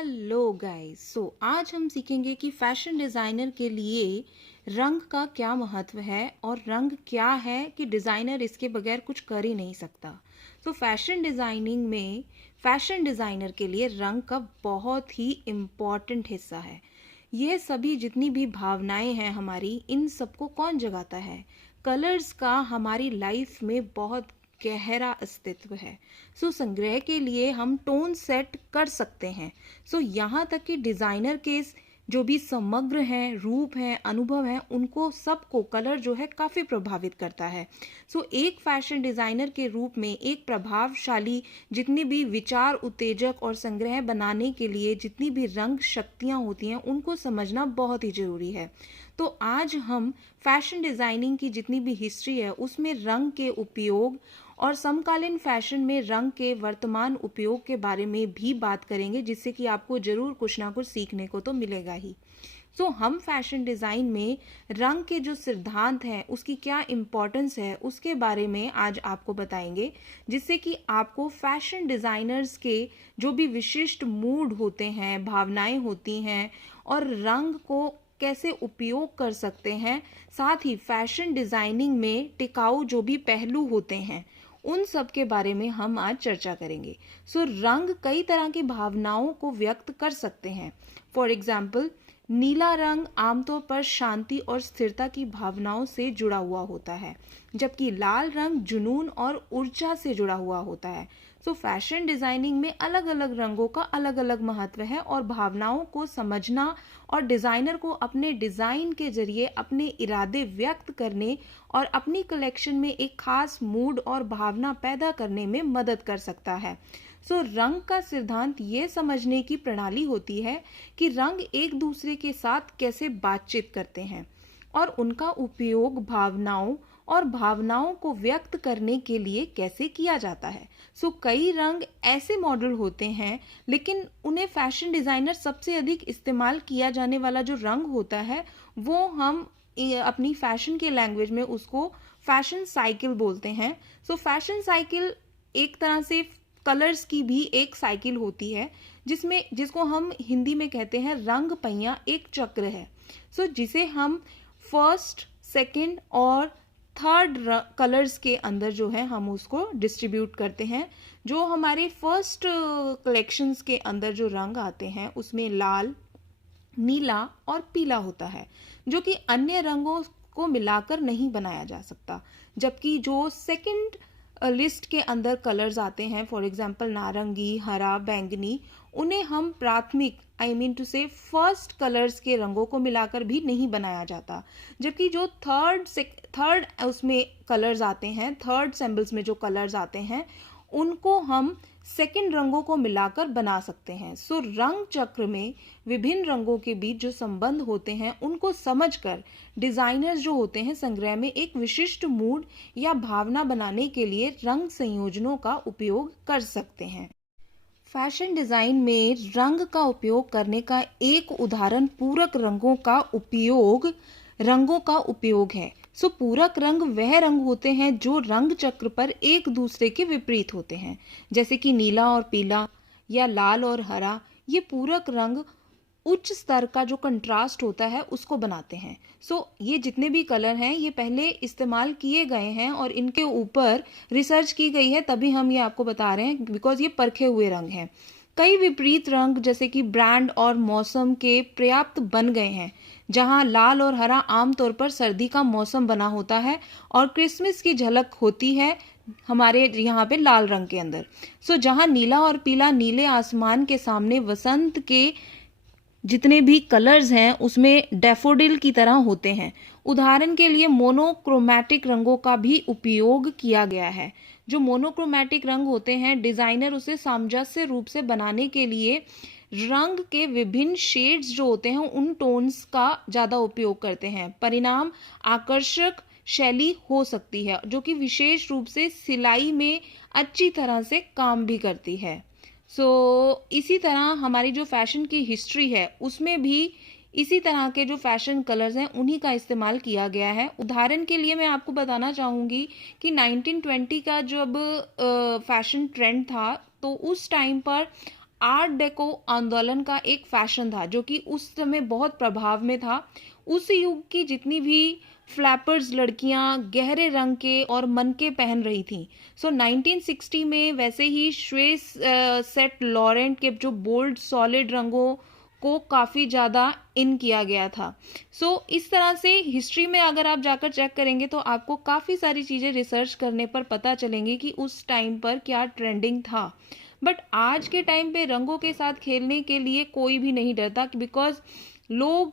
Hello guys. आज हम सीखेंगे कि फैशन डिज़ाइनर के लिए रंग का क्या महत्व है और रंग क्या है कि डिज़ाइनर इसके बगैर कुछ कर ही नहीं सकता। फैशन डिज़ाइनिंग में फैशन डिज़ाइनर के लिए रंग का बहुत ही इम्पॉर्टेंट हिस्सा है। यह सभी जितनी भी भावनाएं हैं हमारी, इन सबको कौन जगाता है? कलर्स का हमारी लाइफ में बहुत गहरा अस्तित्व है। संग्रह के लिए हम टोन सेट कर सकते हैं। यहाँ तक कि डिजाइनर के जो भी समग्र हैं, रूप हैं, अनुभव हैं, उनको सबको कलर जो है काफी प्रभावित करता है। एक फैशन डिजाइनर के रूप में एक प्रभावशाली जितनी भी विचार उत्तेजक और संग्रह बनाने के लिए जितनी भी रंग शक्तियां होती हैं, उनको समझना बहुत ही जरूरी है। आज हम फैशन डिजाइनिंग की जितनी भी हिस्ट्री है उसमें रंग के उपयोग और समकालीन फैशन में रंग के वर्तमान उपयोग के बारे में भी बात करेंगे, जिससे कि आपको जरूर कुछ ना कुछ सीखने को तो मिलेगा ही। हम फैशन डिज़ाइन में रंग के जो सिद्धांत हैं उसकी क्या इम्पोर्टेंस है उसके बारे में आज आपको बताएंगे, जिससे कि आपको फैशन डिज़ाइनर्स के जो भी विशिष्ट मूड होते हैं, भावनाएं होती हैं और रंग को कैसे उपयोग कर सकते हैं, साथ ही फैशन डिज़ाइनिंग में टिकाऊ जो भी पहलू होते हैं उन सब के बारे में हम आज चर्चा करेंगे। रंग कई तरह की भावनाओं को व्यक्त कर सकते हैं। फॉर एग्जाम्पल, नीला रंग आमतौर पर शांति और स्थिरता की भावनाओं से जुड़ा हुआ होता है, जबकि लाल रंग जुनून और ऊर्जा से जुड़ा हुआ होता है। फैशन डिजाइनिंग में अलग अलग रंगों का अलग अलग महत्व है और भावनाओं को समझना और डिजाइनर को अपने डिजाइन के जरिए अपने इरादे व्यक्त करने और अपनी कलेक्शन में एक खास मूड और भावना पैदा करने में मदद कर सकता है। रंग का सिद्धांत ये समझने की प्रणाली होती है कि रंग एक दूसरे के साथ कैसे बातचीत करते हैं और उनका उपयोग भावनाओं को व्यक्त करने के लिए कैसे किया जाता है। कई रंग ऐसे मॉडल होते हैं, लेकिन उन्हें फैशन डिजाइनर सबसे अधिक इस्तेमाल किया जाने वाला जो रंग होता है वो हम अपनी फैशन के लैंग्वेज में उसको फैशन साइकिल बोलते हैं। फैशन साइकिल एक तरह से कलर्स की भी एक साइकिल होती है, जिसको हम हिंदी में कहते हैं रंग पहिया एक चक्र है। जिसे हम फर्स्ट, सेकंड और थर्ड कलर्स के अंदर जो है हम उसको डिस्ट्रीब्यूट करते हैं। जो हमारे फर्स्ट कलेक्शंस के अंदर जो रंग आते हैं उसमें लाल, नीला और पीला होता है, जो कि अन्य रंगों को मिलाकर नहीं बनाया जा सकता। जबकि जो सेकंड लिस्ट के अंदर कलर्स आते हैं, फॉर एग्जांपल नारंगी, हरा, बैंगनी, उन्हें हम प्राथमिक फर्स्ट कलर्स के रंगों को मिलाकर भी नहीं बनाया जाता। जबकि जो थर्ड उसमें कलर्स आते हैं, थर्ड सिंबल्स में जो कलर्स आते हैं, उनको हम सेकंड रंगों को मिलाकर बना सकते हैं। रंग चक्र में विभिन्न रंगों के बीच जो संबंध होते हैं उनको समझकर डिजाइनर्स जो होते हैं संग्रह में एक विशिष्ट मूड या भावना बनाने के लिए रंग संयोजनों का उपयोग कर सकते हैं। फैशन डिजाइन में रंग का उपयोग करने का एक उदाहरण पूरक रंगों का उपयोग है। पूरक रंग वह रंग होते हैं जो रंग चक्र पर एक दूसरे के विपरीत होते हैं, जैसे कि नीला और पीला या लाल और हरा। ये पूरक रंग उच्च स्तर का जो कंट्रास्ट होता है उसको बनाते हैं। ये जितने भी कलर हैं ये पहले इस्तेमाल किए गए हैं और इनके ऊपर रिसर्च की गई है, तभी हम ये आपको बता रहे हैं, बिकॉज ये परखे हुए रंग हैं। कई विपरीत रंग जैसे कि ब्रांड और मौसम के पर्याप्त बन गए हैं, जहां लाल और हरा आमतौर पर सर्दी का मौसम बना होता है और क्रिसमस की झलक होती है हमारे यहाँ पे लाल रंग के अंदर। जहां नीला और पीला नीले आसमान के सामने वसंत के जितने भी कलर्स हैं उसमें डैफोडिल की तरह होते हैं। उदाहरण के लिए मोनोक्रोमैटिक रंगों का भी उपयोग किया गया है। जो मोनोक्रोमैटिक रंग होते हैं, डिजाइनर उसे सामंजस्य रूप से बनाने के लिए रंग के विभिन्न शेड्स जो होते हैं उन टोन्स का ज्यादा उपयोग करते हैं। परिणाम आकर्षक शैली हो सकती है, जो कि विशेष रूप से सिलाई में अच्छी तरह से काम भी करती है। इसी तरह हमारी जो फैशन की हिस्ट्री है उसमें भी इसी तरह के जो फैशन कलर्स हैं उन्हीं का इस्तेमाल किया गया है। उदाहरण के लिए मैं आपको बताना चाहूँगी कि 1920 का जब फैशन ट्रेंड था तो उस टाइम पर आर्ट डेको आंदोलन का एक फैशन था जो कि उस समय बहुत प्रभाव में था। उस युग की जितनी भी फ्लैपर्स लड़कियां गहरे रंग के और मन के पहन रही थीं। 1960 में वैसे ही श्वेस सेट लॉरेंट के जो बोल्ड सॉलिड रंगों को काफ़ी ज़्यादा इन किया गया था। इस तरह से हिस्ट्री में अगर आप जाकर चेक करेंगे तो आपको काफ़ी सारी चीज़ें रिसर्च करने पर पता चलेंगी कि उस टाइम पर क्या ट्रेंडिंग था। बट आज के टाइम पे रंगों के साथ खेलने के लिए कोई भी नहीं डरता, बिकॉज लोग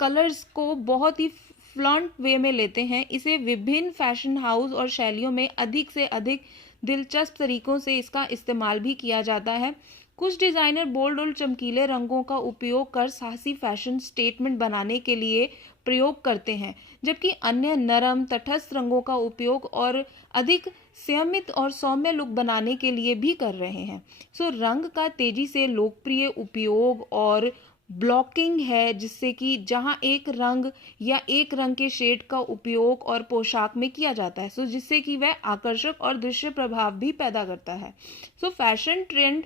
कलर्स को बहुत ही फ्लॉन्ट वे में लेते हैं। इसे विभिन्न फैशन हाउस और शैलियों में अधिक से अधिक दिलचस्प तरीकों से इसका इस्तेमाल भी किया जाता है। कुछ डिज़ाइनर बोल्ड और चमकीले रंगों का उपयोग कर साहसी फैशन स्टेटमेंट बनाने के लिए प्रयोग करते हैं, जबकि अन्य नरम तटस्थ रंगों का उपयोग और अधिक संयमित और सौम्य लुक बनाने के लिए भी कर रहे हैं। रंग का तेजी से लोकप्रिय उपयोग और ब्लॉकिंग है, जिससे कि जहां एक रंग या एक रंग के शेड का उपयोग और पोशाक में किया जाता है, जिससे कि वह आकर्षक और दृश्य प्रभाव भी पैदा करता है। फैशन ट्रेंड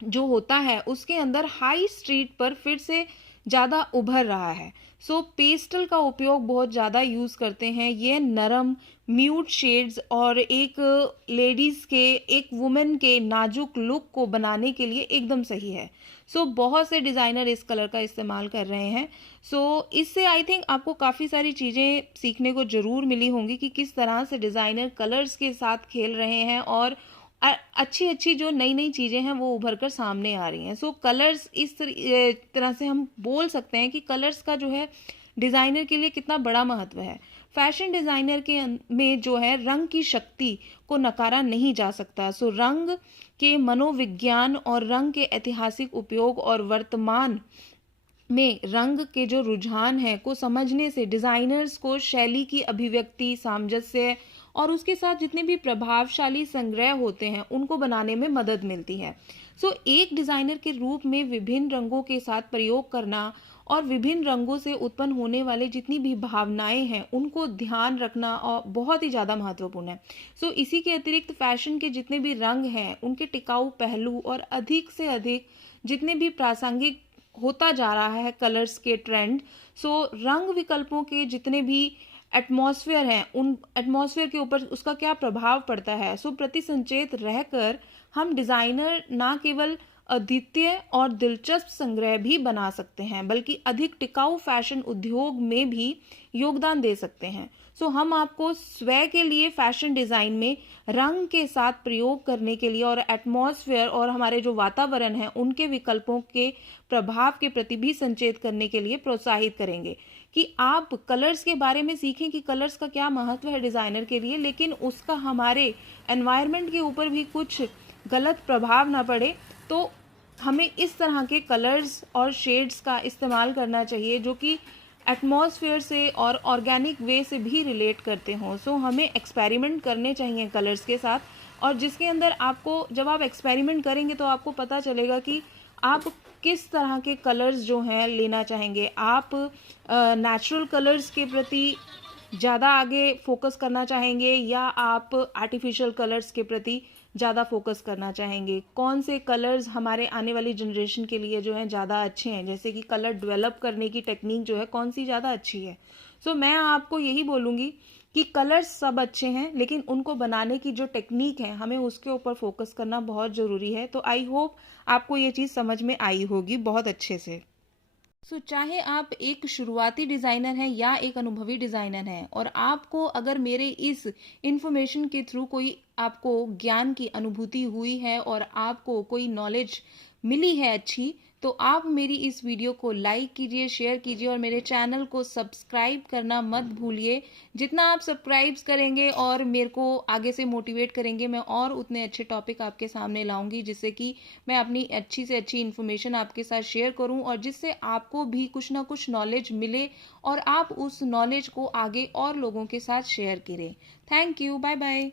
जो होता है उसके अंदर हाई स्ट्रीट पर फिर से ज़्यादा उभर रहा है। पेस्टल का उपयोग बहुत ज़्यादा यूज़ करते हैं। ये नरम म्यूट शेड्स और एक लेडीज़ के, एक वुमेन के नाजुक लुक को बनाने के लिए एकदम सही है। बहुत से डिज़ाइनर इस कलर का इस्तेमाल कर रहे हैं। इससे आई थिंक आपको काफ़ी सारी चीज़ें सीखने को ज़रूर मिली होंगी कि किस तरह से डिज़ाइनर कलर्स के साथ खेल रहे हैं और अच्छी अच्छी जो नई नई चीज़ें हैं वो उभर कर सामने आ रही हैं। कलर्स इस तरह से हम बोल सकते हैं कि कलर्स का जो है डिज़ाइनर के लिए कितना बड़ा महत्व है। फैशन डिज़ाइनर के में जो है रंग की शक्ति को नकारा नहीं जा सकता। रंग के मनोविज्ञान और रंग के ऐतिहासिक उपयोग और वर्तमान में रंग के जो रुझान है को समझने से डिज़ाइनर्स को शैली की अभिव्यक्ति, सामंजस्य और उसके साथ जितने भी प्रभावशाली संग्रह होते हैं उनको बनाने में मदद मिलती है। एक डिज़ाइनर के रूप में विभिन्न रंगों के साथ प्रयोग करना और विभिन्न रंगों से उत्पन्न होने वाले जितनी भी भावनाएं हैं उनको ध्यान रखना और बहुत ही ज़्यादा महत्वपूर्ण है। इसी के अतिरिक्त फैशन के जितने भी रंग हैं उनके टिकाऊ पहलू और अधिक से अधिक जितने भी प्रासंगिक होता जा रहा है कलर्स के ट्रेंड, रंग विकल्पों के जितने भी एटमॉस्फेयर हैं उन एटमॉस्फेयर के ऊपर उसका क्या प्रभाव पड़ता है। प्रति संचेत रहकर हम डिज़ाइनर ना केवल अद्वितीय और दिलचस्प संग्रह भी बना सकते हैं बल्कि अधिक टिकाऊ फैशन उद्योग में भी योगदान दे सकते हैं। हम आपको स्वयं के लिए फैशन डिज़ाइन में रंग के साथ प्रयोग करने के लिए और एटमॉस्फेयर और हमारे जो वातावरण है उनके विकल्पों के प्रभाव के प्रति भी संचेत करने के लिए प्रोत्साहित करेंगे कि आप कलर्स के बारे में सीखें कि कलर्स का क्या महत्व है डिज़ाइनर के लिए, लेकिन उसका हमारे एनवायरनमेंट के ऊपर भी कुछ गलत प्रभाव ना पड़े। तो हमें इस तरह के कलर्स और शेड्स का इस्तेमाल करना चाहिए जो कि एटमॉस्फेयर से और ऑर्गेनिक वे से भी रिलेट करते हों। हमें एक्सपेरिमेंट करने चाहिए कलर्स के साथ, और जिसके अंदर आपको जब आप एक्सपेरिमेंट करेंगे तो आपको पता चलेगा कि आप किस तरह के कलर्स जो हैं लेना चाहेंगे। आप नेचुरल कलर्स के प्रति ज़्यादा आगे फोकस करना चाहेंगे या आप आर्टिफिशियल कलर्स के प्रति ज़्यादा फोकस करना चाहेंगे। कौन से कलर्स हमारे आने वाली जनरेशन के लिए जो हैं ज़्यादा अच्छे हैं, जैसे कि कलर डेवलप करने की टेक्निक जो है कौन सी ज़्यादा अच्छी है। मैं आपको यही बोलूँगी कि कलर्स सब अच्छे हैं, लेकिन उनको बनाने की जो टेक्निक है हमें उसके ऊपर फोकस करना बहुत ज़रूरी है। तो आई होप आपको ये चीज़ समझ में आई होगी बहुत अच्छे से। चाहे आप एक शुरुआती डिज़ाइनर हैं या एक अनुभवी डिज़ाइनर हैं और आपको अगर मेरे इस इन्फॉर्मेशन के थ्रू कोई आपको ज्ञान की अनुभूति हुई है और आपको कोई नॉलेज मिली है अच्छी, तो आप मेरी इस वीडियो को लाइक कीजिए, शेयर कीजिए और मेरे चैनल को सब्सक्राइब करना मत भूलिए। जितना आप सब्सक्राइब करेंगे और मेरे को आगे से मोटिवेट करेंगे, मैं और उतने अच्छे टॉपिक आपके सामने लाऊंगी जिससे कि मैं अपनी अच्छी से अच्छी इन्फॉर्मेशन आपके साथ शेयर करूं और जिससे आपको भी कुछ ना कुछ नॉलेज मिले और आप उस नॉलेज को आगे और लोगों के साथ शेयर करें। Thank you, bye bye.